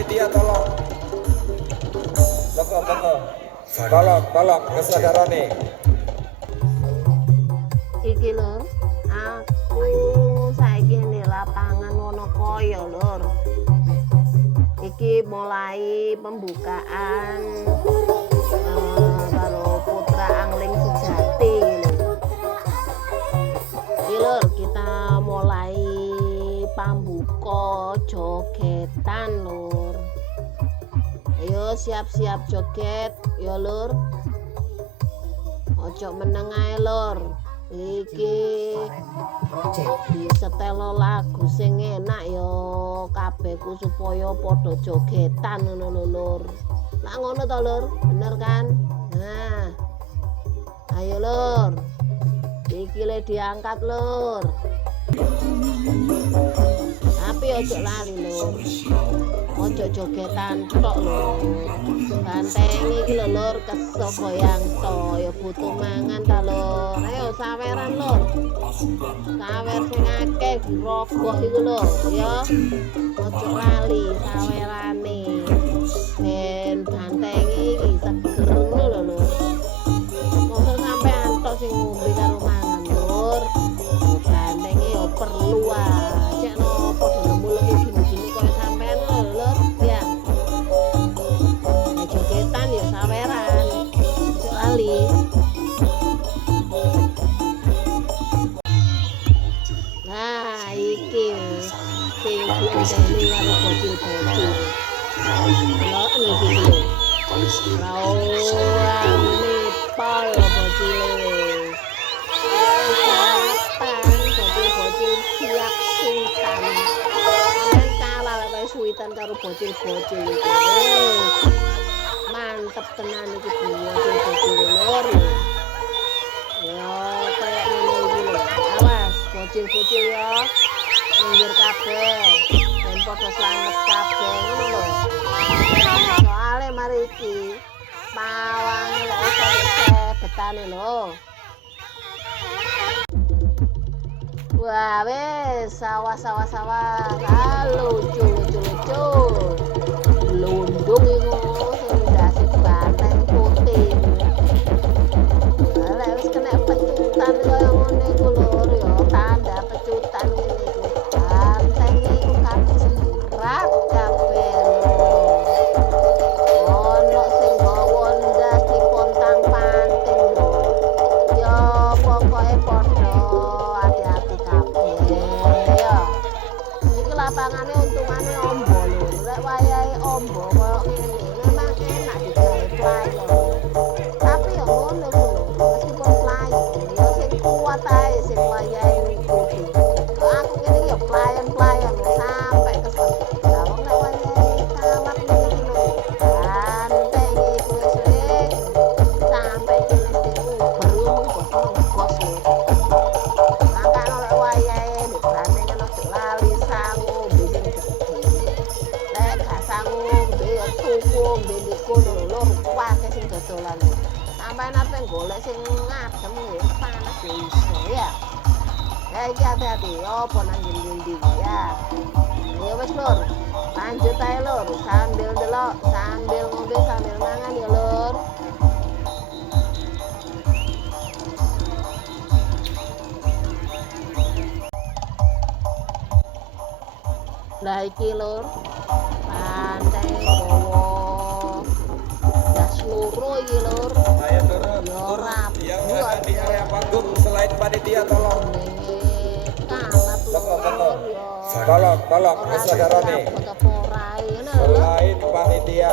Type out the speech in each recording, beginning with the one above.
panitia tolong kesadaran nih. Iki lur, aku saiki ning lapangan Wonokoyo lur. Iki mulai pembukaan karo Putra Angling Sejati lho. Iki lur, kita mulai pambuka jogetan lur. Ayo siap-siap joget ya lur. Ojo meneng ae lur. Iki disetelo lagu sing enak ya kabehku supaya padha jogetan ngono lho lur. Lah ngono to lur, bener kan? Nah. Ayo lur. Iki le diangkat lur. Tapi ojo lali lur. Ojo jogetan tok lur. Bantengi iki lho lur, keso goyang to ya butuh mangan ta lur. Ayo saweran lur. Sawer sing akeh dirogoh iku lho ya. Ojo lali sawerane. Ben bantengi iki seger ngono lho lur. Mosok sampean tok sing ngombe karo mangan lur. Bantengi yo perlu ae. Cek nopo dilemu gini-gini koyo sampean lur. Ya. Jogetan ya saweran. Ojo lali. Nah, iki sing dienteni karo bocil-bocil. Delok niki lho. Rawan nipol bocile. Sarapan bocil-bocil siap suwitan. Sampeyan kalah karo suwitan karo bocil-bocil iki. Mantep tenan iki bocil-bocil lur. Ya kayak ngene iki lho. Awas bocil-bocil ya. Minggir kabeh. Ben padha slamet kabeh ngono lho. Soale mari iki pawange lho betane lho. Wah wes sawah. Lucu. Lundung iku sing ndase banteng putih. Lek wis kena pecutan kaya ngene iku lur ya tanda pecutan ngene iku. Banteng iku kabeh serat kabeh lur. Ono sing gawa ndas dipontang-panting lur. Ya pokoke padha hati-hati kabeh ya. Iki lapangane untungane ombo lur. Lek wayahe ombo koyo ngene memang enak digawe playo. Tapi ya ngono lho, meskipun playo ya sing kuat ae sing wayahe kudu. Aku ngene iki ya playon-playon sampai kesel. Lah wong nek wayahe kalap ngene iki lho. Banteng iki wis sampai jenis berumur bos lho. Mangka nek wayahe nek banteng ojo lali sangu sing gede. Lek gak sangu ngombe ya tuku ngombe niku lho lur akeh sing dodolan. Sampeyan ape golek sing ngadem ya panas ya iso ya. Ya iki hati-hati opo nang ndi ya. Ya wis lur. Lanjut ae lur sambil delok, sambil ngombe, sambil mangan ya lur. Lah iki lur. Banteng gowo gas loro iki lur. Ayo turun. Yang ada di area panggung selain panitia tolong kesadaran nih. Selain panitia.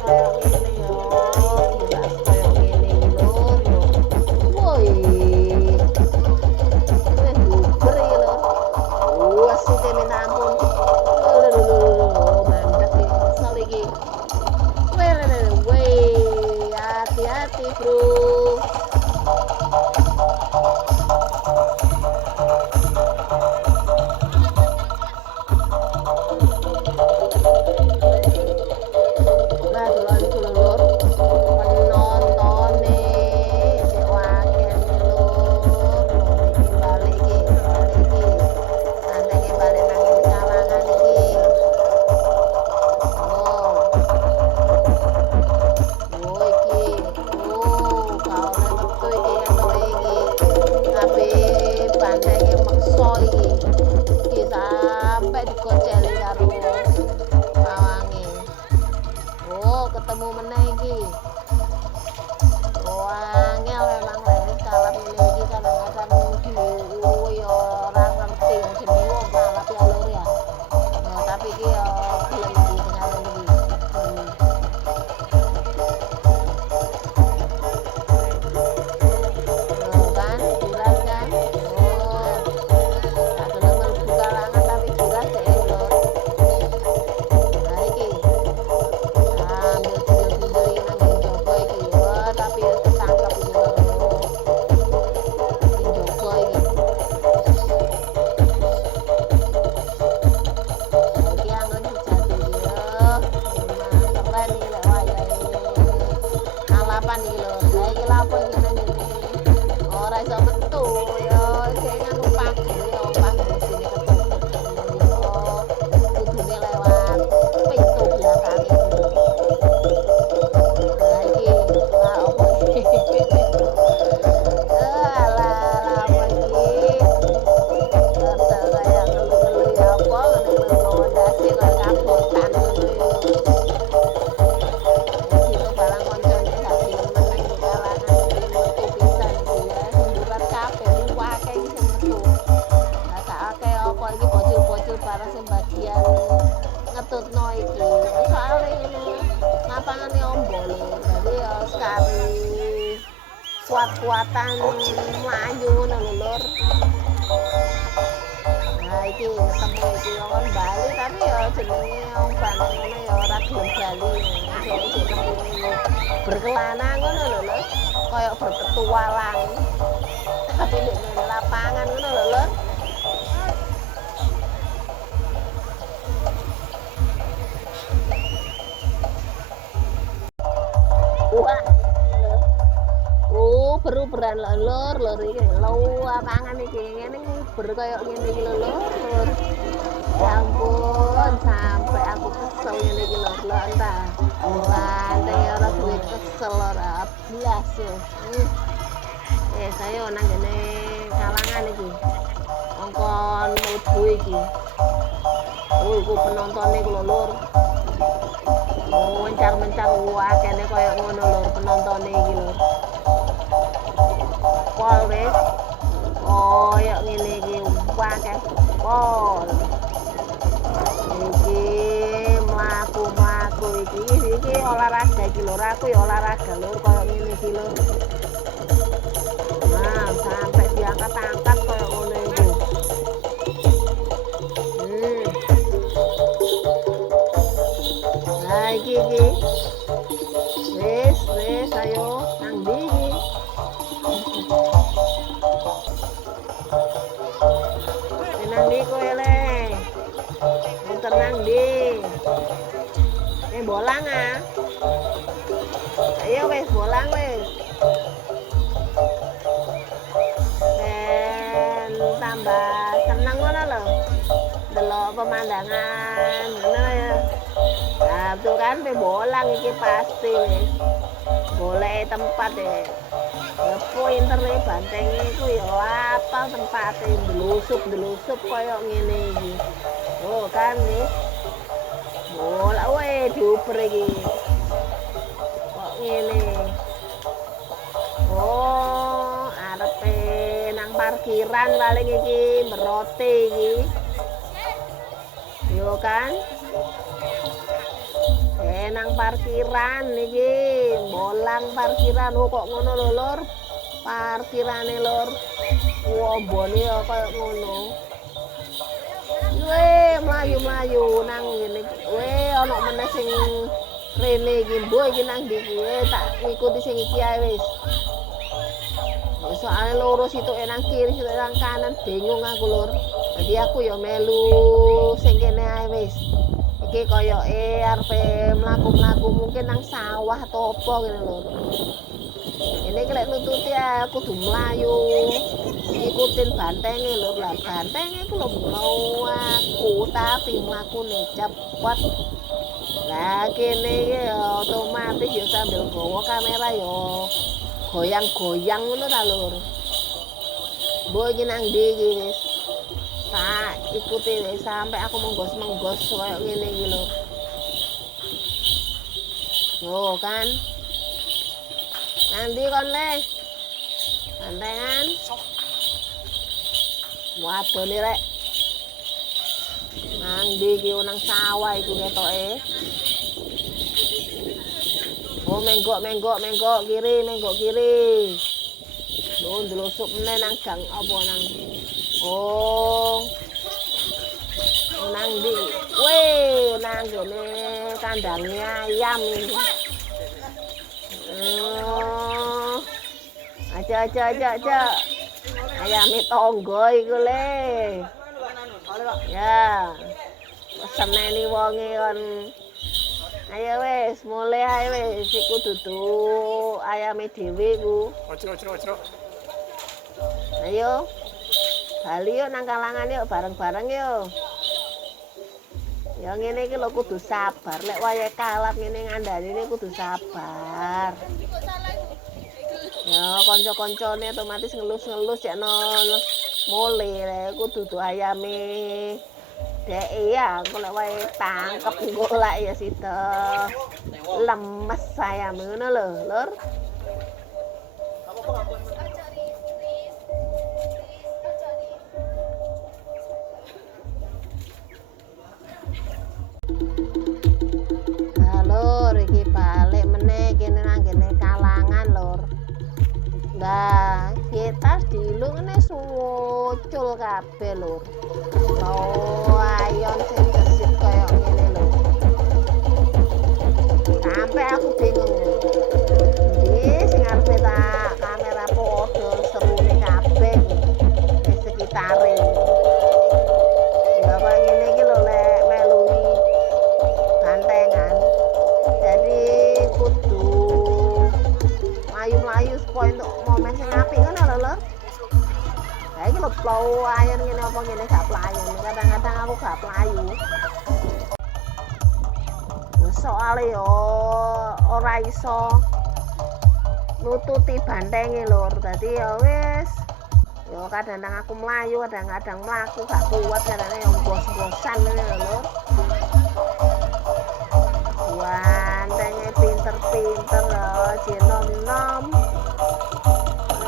Apa Nah, delok iki lho Lur. Penontone sik wakil Lur. Iki balik iki. Santenge balik nang ngene kalangan iki. Oh. Oh iki. Oh, kaone metu iki ketoke iki. Tapi bantenge meksa iki. Iki sampai digoceli karo pawange. Oh, ketemu meneh iki. Oh, angel memang lek kalap ngene iki kadang-kadang yo ora ngerti jenenge wong kalap ya Lur ya. Nah, tapi iki yo gelem iki kenyalen iki. Oh, kan giras kan. Oh. Tak gelem mlebu kalangan tapi giras deh Lur. Nah iki. Ambil video-video iki nang njaba iki. Wah, tapi wis ketangkep iki Lur. Sing njaba iki. Iki anglen sejati iki yo. Memang keren iki lek wayahe. Kalapan iki Lur. Lah iki lapo iki nang ngene. Ora iso metu yo. Iki nganu pager yo, pager sini ketutup. Yo, kudune lewat pintu belakang iki. Lah iki lah opo iki? Alah, apa iki? Rada kaya ngelu-ngelu ya apa ngene lho ndase kaya kabotan ngono yo. Iki barang koncone gak gelem meneng di kalangan iki metu pisan iki ya. Semburat kabeh iki akeh iki sing metu. Lah sak akeh apa iki bocil-bocil bareng sing bagian ngetutno iki. Soale ngene lapangane ombo lho. Dadi ya sekali kuat-kuatan mlayu ngono lho Lur. Nah iki ketemu iki wong Bali tapi ya jenenge wong Bali ngono ya ora gelem Bali. Iki ketemu berkelana ngono lho Lur. Kayak berpetualang. Tapi di lapangan ngono lho Lur. Wah. Oh, beru-beran Lur iki. Lapangan iki ngene iki ber kaya ngene iki lho Lur. Ya ampun, sampai aku kesel ngene iki Lur. Lho entah. Banteng ora duwe kesel ora blas yo. Saya nang kene kalangan iki. Mongkon mlebu iki. Oh, iku penontone iku lho Lur. Oh, mencar-mencar akene kaya ngono Lur penontone iki Lur. Pol wis. Kaya ngene iki akeh pol. Iki mlaku-mlaku iki olahraga iki Lur. Aku ya olahraga Lur kaya ngene iki Lur. Nah, sampai diangkat-angkat kaya ngono iku. Nah, iki. Wis ayo nang ndi iki? Nang ndi kowe le? Muter nang ndi? Bolang ah. Ayo wis bolang wis. Ben tambah seneng ngono lho. Delok pemandangan ngono ya. Nah, tuh kan bolang iki pasti wis. Golek tempat deh. Ya pointer banteng iku ya apal tempate delusup koyo ngene iki. Oh kan wis. Bola wae dioper iki. Kok ngene. Oh, arepe nang parkiran paling iki merote iki. Yo kan. Nang parkiran iki, bolang parkiran kok ngono lho Lur. Parkirane Lur. Wombone ya kaya ngono. Weh, mlayu-mlayu nang ngene. Weh, ana meneh sing rene iki. Mbok iki nang ndi iki? Tak ngikuti sing iki ae wis. Soale loro situke nang kiri, situke nang kanan, bingung aku Lur. Jadi aku ya melu sing kene ae wis. iki koyoke arepe mlaku-mlaku mungkin nang sawah atau apa ngene lho. Ini lek nututi aku kudu mlayu ngikutin bantenge lho. Lah bantenge ku lho mau aku tapi mlakune cepet. Lah kene iki ya otomatis ya sambil gawa kamera ya goyang-goyang ngono ta lur. Mbok iki nang ndi iki wis. Tak ikuti wis sampai aku menggos-menggos koyo ngene iki lho. Oh kan. Nang ndi kon le? Bantengan. Wadone rek. Nang ndi iki nang sawah iku ketoke. Oh menggok kiri. Lho ndelusuk meneh nang gang apa nang. Oh. Nang ndi? Weh, nang gene kandangnya ayam ini. Oh. Aja. Ayame tangga iku le. Ya. Seneni wonge kon. Ayo wis, mulai ae wis iku dudu ayame dhewe ku. Ojo. Ayo. Bali yuk nang kalangan yuk bareng-bareng yuk. Ya ngene iki lho kudu sabar. Lek wayahe kalap ngene ngandani kudu sabar. Ya kanca-kancane otomatis ngelus-ngelus ya mulai kudu ayame dek ya aku lek wae tangkep golek ya sida lemes ayam ngono lho lur. Lur iki balik meneh kene nang kene kalangan lur. Nah, kita diluk ngene suwucul kabeh lur. Oh, ayon sing gesit kaya ngene lho. Sampai aku bingung. Iki sing arepe tak kamera padha serune kabeh di sekitare. Ya kaya ngene iki lho lek melui bantengan. Jadi kudu mlayu-mlayu supaya untuk momen sing apik ngono lho lho. Lah iki lho plau air ngene apa ngene gak playu. Kadang-kadang aku gak playu. Soale yo ora iso nututi bantenge lur. Dadi ya wis yo kadang-kadang aku mlayu, kadang-kadang mlaku gak kuat karena yo bos-bosan ngene lho lur. Bantenge pinter-pinter jenom-nom.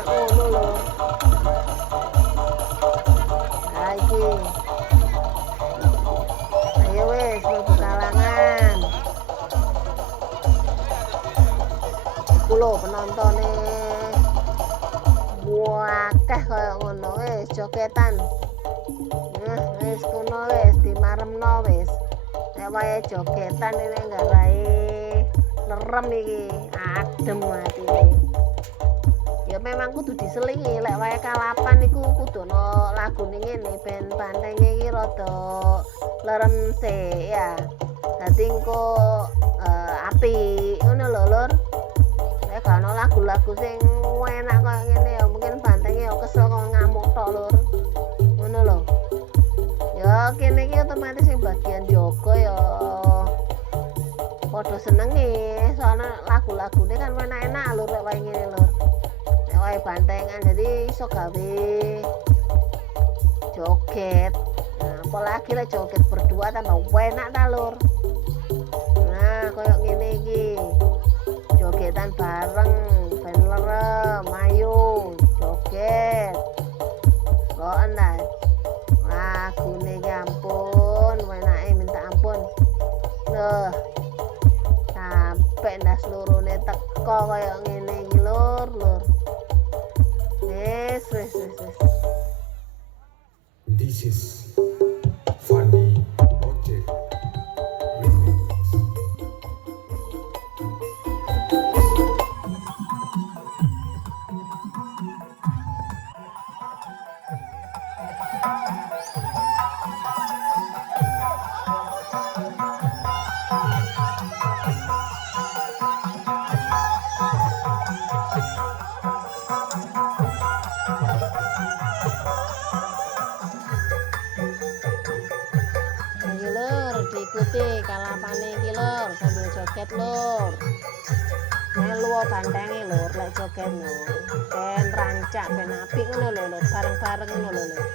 Ngono lho. Iki. Ayo wis mlebu kalangan. Iku lho penontone. Akeh kaya ngono wis jogetan. Nah, wis kono wis dimaremno wis. Nek wae jogetan ini nggarai lerem iki, adem atine. Ya memang kudu diselingi lek wae kalapan iku kudu ono lagune ngene ben bantenge iki rada lerem sik ya. Dadi engko apik ngono lho lur. Nek gak ono lagu-lagu sing enak kaya ngene ya mungkin bantenge ya kesel kok ngamuk tok lur. Ngono lho. Ya kene iki otomatis sing bagian jaga ya padha senenge soalnya lagu-lagune kan enak-enak lur lek wae ngene lur. Wae bantengan jadi iso gawe joget. Nah, apalagi lah joget berdua tambah enak ta lur. Nah, koyo ngene iki. Jogetan bareng ben lerem, ayo joget. Kok enak. Lagune ki ampun, enake minta ampun. Loh. Sampai ndas lurune teko koyo ngene iki lur. Wis. This is Funny Project Remix. diikuti kalapane iki lur sambil joget lur. Melu bandengi lur lek joget lur. Ben rancak ben apik ngono lho lur, bareng-bareng ngono lho lur.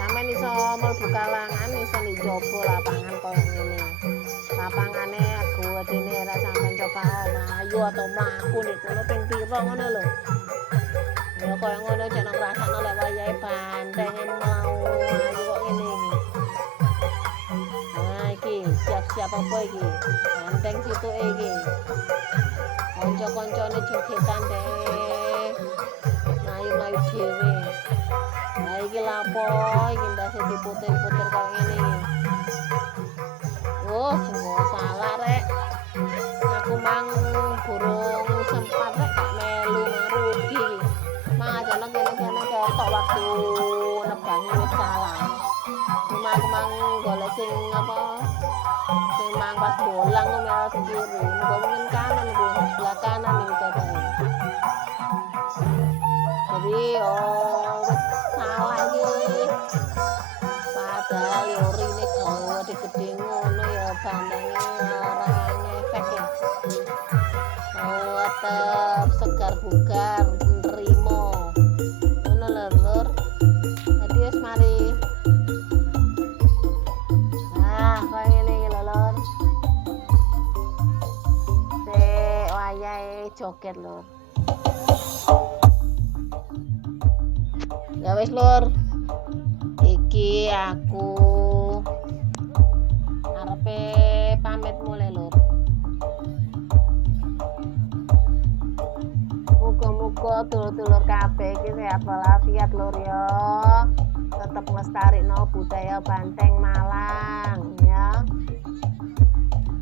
Sampeyan iso mlebu kalangan iso njaba lapangan koyo ngene. Lapangane gedene ora sampeyan coba mlayu atau mlaku nek kono ping pira ngono lho. Ya koyo ngono jek nang ngrasakno lek wayahe bandeng mau ayu kok ngene iki. Nah iki siap-siap apa iki? Bandeng situke iki. Kanca-kancane jogetan deh. Mlayu-mlayu dhewe. Nah iki lapo iki ndase diputer-puter kok ngene iki. Oh, sungguh salah rek. Aku mang burung sempat rek tak melu rugi. Mang aja nang kene-kene ketok waktu nebangi wis salah. Cuma aku mang golek sing apa? Sing mang pas bolang ngono sing kiri. Muga mungkin kanan iku, sebelah kanan iki ketoke. Jadi wis salah iki. Padahal yo rine gede ngono ya bandenge ora ngefek ya. Tetep segar bugar nerimo. Ngono lho lur. Dadi wis mari. Nah, kaya ngene iki lho lur. Sik wayahe joget lur. Ya wis lur. Iki aku arepe pamit mulai lur. Muga-muga dulur-dulur kabeh iki sehat walafiat lur ya. Tetep nglestarikno budaya Banteng Malang ya.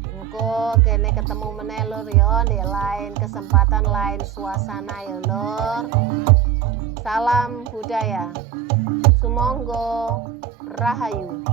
Engko kene ketemu meneh lur ya di lain kesempatan lain suasana ya lur. Salam budaya. Sumangga Rahayu.